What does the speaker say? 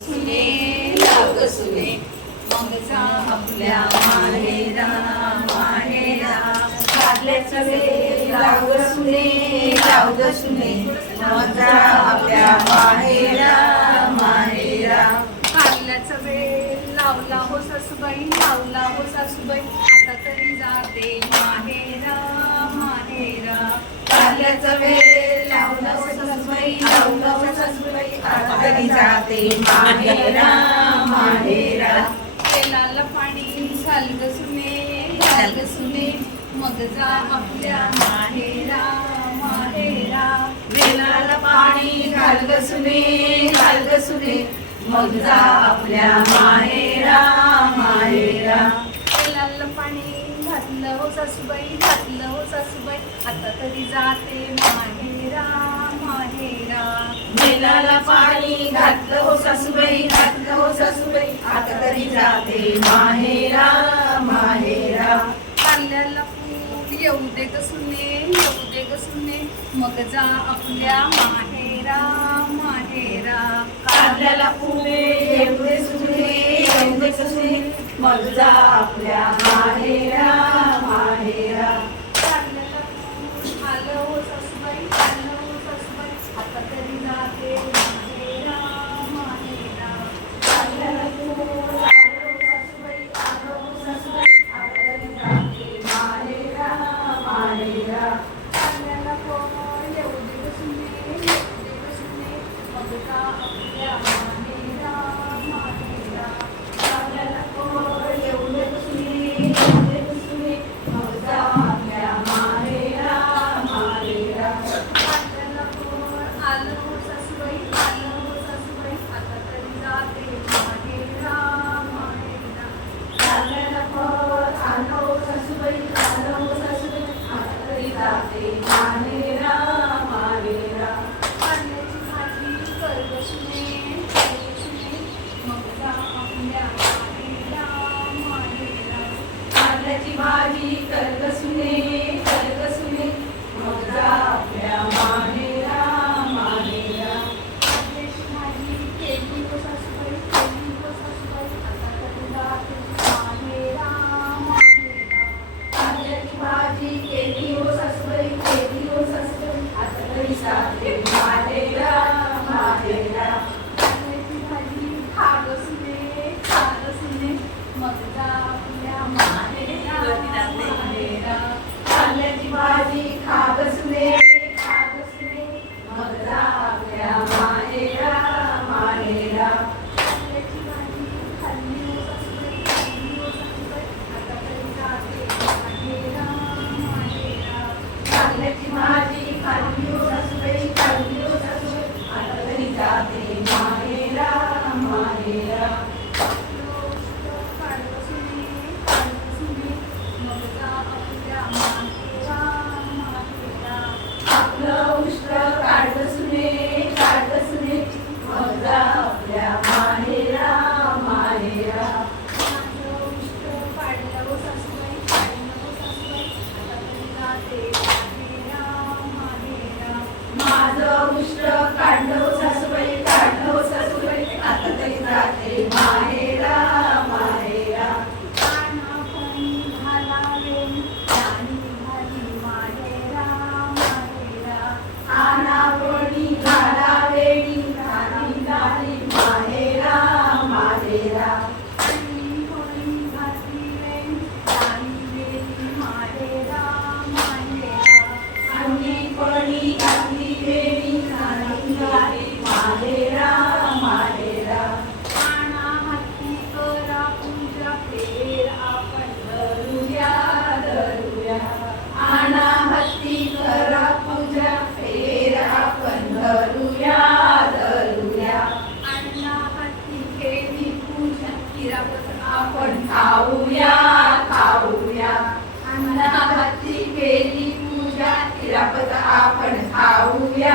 सुने लाग सुने मग जा आपल्या माहेरा माहेरा कारल्याचं वेल लाव ग सुने लाव ग सुने मग जा आपल्या माहेरा माहेरा कारल्याचं वेल लावला हो सासूबाई लावला हो सासूबाई आता तरी जाते माहेरा माहेरा कारल्याचं वेल लावला हो सासूबाई लावला हो सासूबाई आता तरी जाते माहेरा माहेरा तेलाला पाणी घाल ग सुने मग जा आपल्या माहेरा माहेरा वेलाला पाणी घाल ग सुने मग जा आपल्या माहेरा माहेरा तेलाला पाणी घातलं हो सासूबाई आता तरी जाते माहेरा माहेरा वेलाला पाणी घातलं हो सासूबाई आता तरी जाते माहेरा माहेरा कारल्याला फूल येऊ दे ग सुने मग जा आपल्या माहेरा माहेरा कारल्याला फूल येऊ दे सुने मग जा आपल्या माहेरा माहेरा कारल्याला फूल आलं हो सासूबाई आता तरी जाते माहेरा माहेरा कारल्याला फूल आलं हो सासूबाई आता तरी जाते माहेरा माहेरा कारल्याला फूल येऊ दे ग सुने मग जा आपल्या माहेरा माहेरा कारल्याला फूल येऊ दे ग सुने मग जा आपल्या माहेरा माहेरा कारल्याला फूल आलं हो सासूबाई आता तरी जाते माहेरा माहेरा कारल्याला फूल आलं हो सासूबाई आता तरी जाते माहेरा माहेरा कारल्याची भाजी कर ग सुने मग जा आपल्या माहेरा माहेरा कारल्याची भाजी कर ग सुने मग जा आपल्या माहेरा माहेरा कारल्याची भाजी केली हो सासूबाई आता तरी जाते माहेरा माहेरा कारल्याची भाजी केली हो सासूबाई आता तरी जाते माहेरा माहेरा कारल्याची भाजी खा ग सुने मग जा आपल्या माहेरा माहेरा कारल्याची भाजी खा ग सुने मग जा आपल्या माहेरा माहेरा कारल्याची भाजी खाल्ली हो सासूबाई आता तरी जाते माहेरा माहेरा कारल्याची भाजी खाल्ली हो सासूबाई आता तरी जाते माहेरा माहेरा आपलं उष्ट काढ ग सुने मग जा आपल्या माहेरा माहेरा माझं उष्ट काढलं हो सासूबाई आता तरी जाते माहेरा माहेरा माझं उष्ट काढलं हो सासूबाई आता तरी जाते माहेरा माहेरा काना पण घालावे राणी घाली माहेरा माहेरा काना पण घालावे राणी घाली माहेरा माहेरा आणि कोणी घातली वेणी राणी गेली माहेरा माहेरा आणि कोणी घातली वेणी राणी गेली माहेरा माहेरा काना हाती करा पूजा फेर आपण धरूया आणा हाती करा पूजा फेर आपण धरूया अण्णा हाती केली पूजा किरापत आपण खाऊया अण्णा हाती केली पूजा किरापत आपण खाऊया